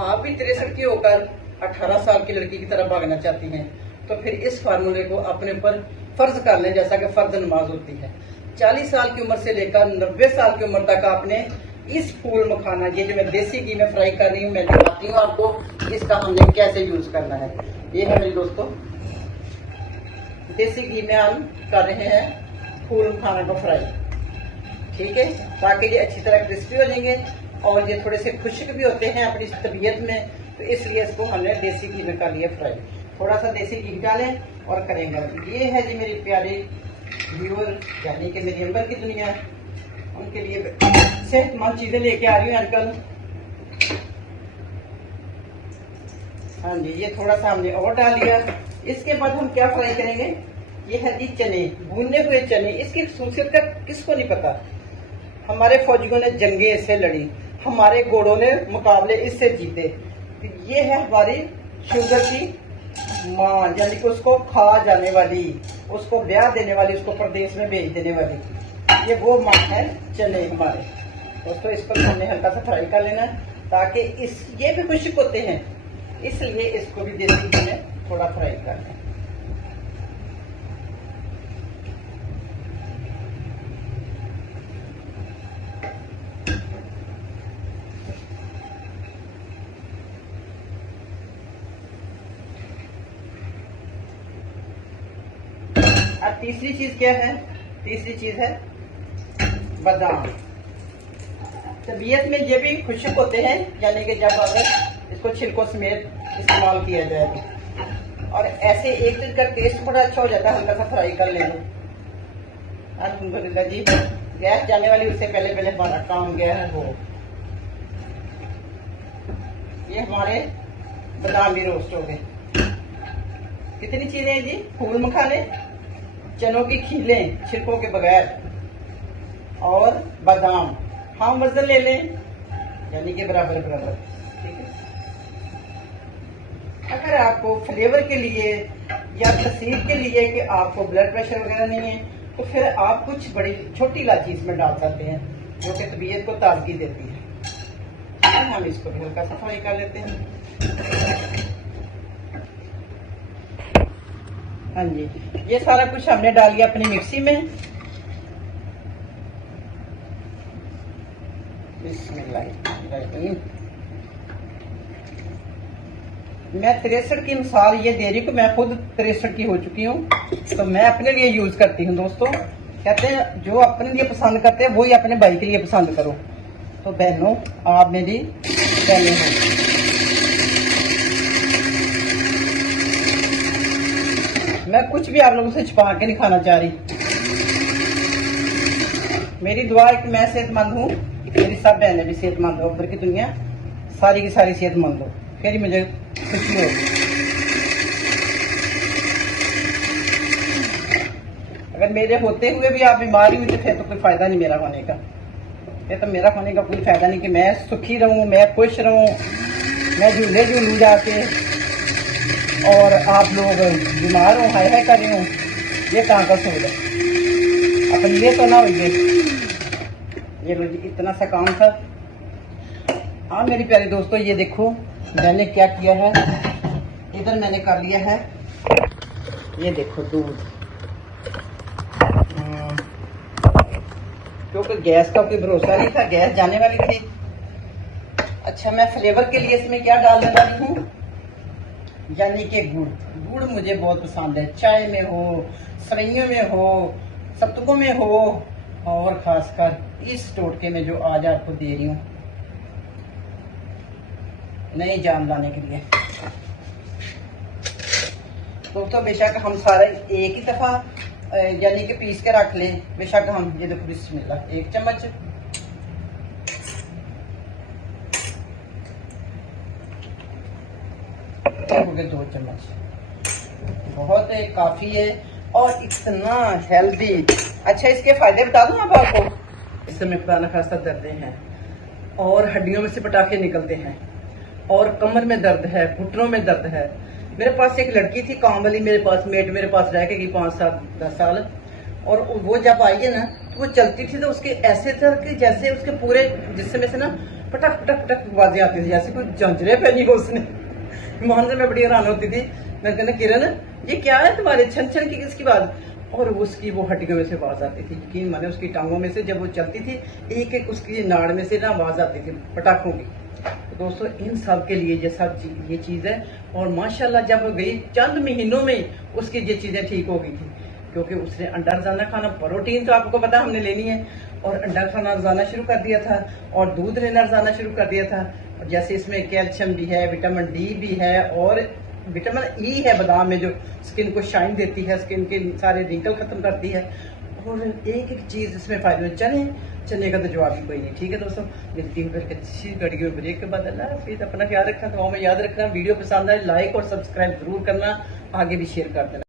आप भी 63 की होकर 18 साल की लड़की की तरह भागना चाहती हैं तो फिर इस फार्मूले को अपने ऊपर फर्ज कर लें, जैसा कि फर्ज नमाज होती है। 40 साल की उम्र से लेकर 90 साल की उम्र तक आपने इस फूल मखाना, ये जो मैं देसी घी में फ्राई कर रही हूँ, मैं दिखाती हूँ आपको इसका हमने कैसे यूज करना है। ये है मेरे दोस्तों, देसी घी में हम कर रहे हैं फूल मखाना को फ्राई, ठीक है, ताकि ये अच्छी तरह क्रिस्पी हो जाएंगे और ये थोड़े से खुश्क भी होते हैं अपनी तबीयत में, तो इसलिए इसको हमने देसी घी में कर लिया फ्राई। थोड़ा सा देसी घी डालें और करेंगे। ये है जी मेरी प्यारी व्यूअर, यानी कि मेरी अंबर की दुनिया, उनके लिए सेहतमंद चीजें लेके आ रही हूँ आजकल। हाँ जी, ये थोड़ा सा हमने और डाल लिया। इसके बाद हम क्या फ्राई करेंगे, ये है जी चने, भुने हुए चने। इसकी खूसियत का किसको नहीं पता। हमारे फौजियों ने जंगे इससे लड़ी, हमारे घोड़ों ने मुकाबले इससे जीते। तो ये है हमारी शुगर की माँ, यानी कि उसको खा जाने वाली, उसको ब्याह देने वाली, उसको प्रदेश में भेज देने वाली, ये वो माँ है चने हमारे दोस्तों। इसको हमने हल्का सा फ्राई कर लेना ताकि ये भी खुश्क होते हैं, इसलिए इसको भी देसी घी में थोड़ा फ्राई करना है। अब तीसरी चीज क्या है, तीसरी चीज है बादाम। तबीयत में ये भी खुश्क होते हैं, यानी कि जब अगर इसको छिलकों समेत इस्तेमाल किया जाए और ऐसे एक चीज का टेस्ट बड़ा अच्छा हो जाता है। हल्का सा फ्राई कर ले लो। अल्हम्दुलिल्लाह जी, गैस जाने वाली, उससे पहले पहले हमारा काम गया है वो। ये हमारे बादाम भी रोस्ट हो गए। कितनी चीजें हैं जी, फूल मखाने, चनों की खीलें छिलकों के बगैर और बादाम। हम वजन ले लें, यानी कि बराबर बराबर, ठीक है। अगर आपको फ्लेवर के लिए या तसीर के लिए कि आपको ब्लड प्रेशर वगैरह नहीं है, तो फिर आप कुछ बड़ी छोटी इलायची इसमें डाल सकते हैं, जो कि तबीयत को ताजगी देती है। हम इसको भी हल्का सा फ्राई कर लेते हैं। हाँ जी, ये सारा कुछ हमने डाल लिया अपनी मिक्सी में। बिस्मिल्लाह। मैं 63 की मिसाल ये दे रही हूँ कि मैं खुद 63 की हो चुकी हूँ, तो मैं अपने लिए यूज करती हूँ दोस्तों। कहते हैं जो अपने लिए पसंद करते हैं वही अपने भाई के लिए पसंद करो। तो बहनों, आप मेरी बहनें हो। मैं कुछ भी आप लोगों से छुपा के नहीं खाना चाह रही। मेरी दुआ है कि मैं सेहतमंद हूँ, मेरी सब बहनें भी सेहतमंद हो, ऊपर की दुनिया सारी की सारी सेहतमंद हो, फिर ही मुझे खुशी होगी। अगर मेरे होते हुए भी आप बीमारी हुई तो फिर तो कोई फायदा नहीं मेरा होने का। ये तो मेरा होने का कोई फायदा नहीं कि मैं सुखी रहूं, मैं खुश रहूं, मैं झूले झूलूं जाके और आप लोग बीमार हो, हाय हाय कर रहे हो। ये कहाँ का सोच है, अपने लिए तो ना हो। ये लो जी, इतना सा काम था। हाँ मेरी प्यारी दोस्तों, ये देखो मैंने क्या किया है। इधर मैंने कर लिया है, ये देखो दूध, क्योंकि गैस का कोई भरोसा नहीं था, गैस जाने वाली थी। अच्छा, मैं फ्लेवर के लिए इसमें क्या डालने वाली हूँ, यानी कि गुड़। गुड़ मुझे बहुत पसंद है, चाय में हो, सवैयों में हो, सत्तुओं में हो, और खासकर इस टोटके में जो आज आपको दे रही हूँ नई जान लाने के लिए। तो बेशक हम सारे एक ही दफा यानी कि पीस के रख लें, बेशक हम ये देखो बिस्मिल्लाह, 1 चम्मच, हो गए 2 चम्मच, बहुत है, काफी है और इतना हेल्दी। अच्छा, इसके फायदे बता दूं अब आपको। इससे में खुदा न खास्ता दर्द हैं और हड्डियों में से पटाखे निकलते हैं और कमर में दर्द है, घुटनों में दर्द है। मेरे पास एक लड़की थी काम वाली, मेरे पास मेट मेरे पास रह के गई 5-7-10 साल, और वो जब आई है ना तो वो चलती थी तो उसके ऐसे था कि जैसे उसके पूरे जिस्म में से ना पटक पटक पटक आवाजें आती थी, जैसे कोई जंजरे पहनी हो उसने। मान से मैं बड़ी हैरान होती थी। मैं कहना किरण ये क्या है तुम्हारे, छन छन की किसकी आवाज? और उसकी वो हड्डियों में से आवाज आती थी, यकीन माने उसकी टांगों में से जब वो चलती थी एक एक उसकी नाड़ में से ना आवाज आती थी पटाखों की। तो दोस्तों इन सब के लिए ये चीज है। और माशाल्लाह जब वो गई चंद महीनों में उसकी ये चीजें ठीक हो गई थी, क्योंकि उसने अंडा रोजाना खाना, प्रोटीन तो आपको पता हमने लेनी है, और अंडा खाना रोजाना शुरू कर दिया था और दूध लेना रोजाना शुरू कर दिया था। और जैसे इसमें कैल्शियम भी है, विटामिन डी भी है और विटामिन ई है बादाम में, जो स्किन को शाइन देती है, स्किन के सारे रिंकल खत्म करती है। और एक एक चीज इसमें फायदे चने का तो जवाब ही कोई नहीं। ठीक है दोस्तों, मिलती हूँ फिर अच्छी वीडियो ब्रेक के बाद। अल्लाह हाफिज़, अपना ख्याल रखना, दुआ में याद रखना। वीडियो पसंद आए लाइक और सब्सक्राइब जरूर करना, आगे भी शेयर कर देना।